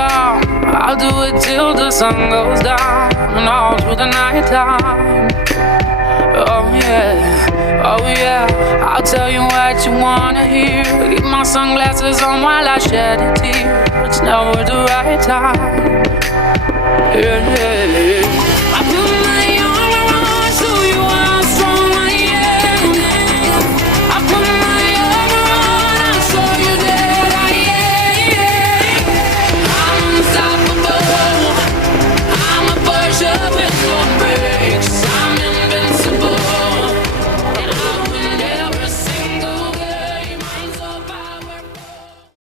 song. I'll do it till the sun goes down and all through the night time. Oh yeah, oh yeah. I'll tell you what you wanna hear. Keep my sunglasses on while I shed a tear. It's never the right time. Yeah.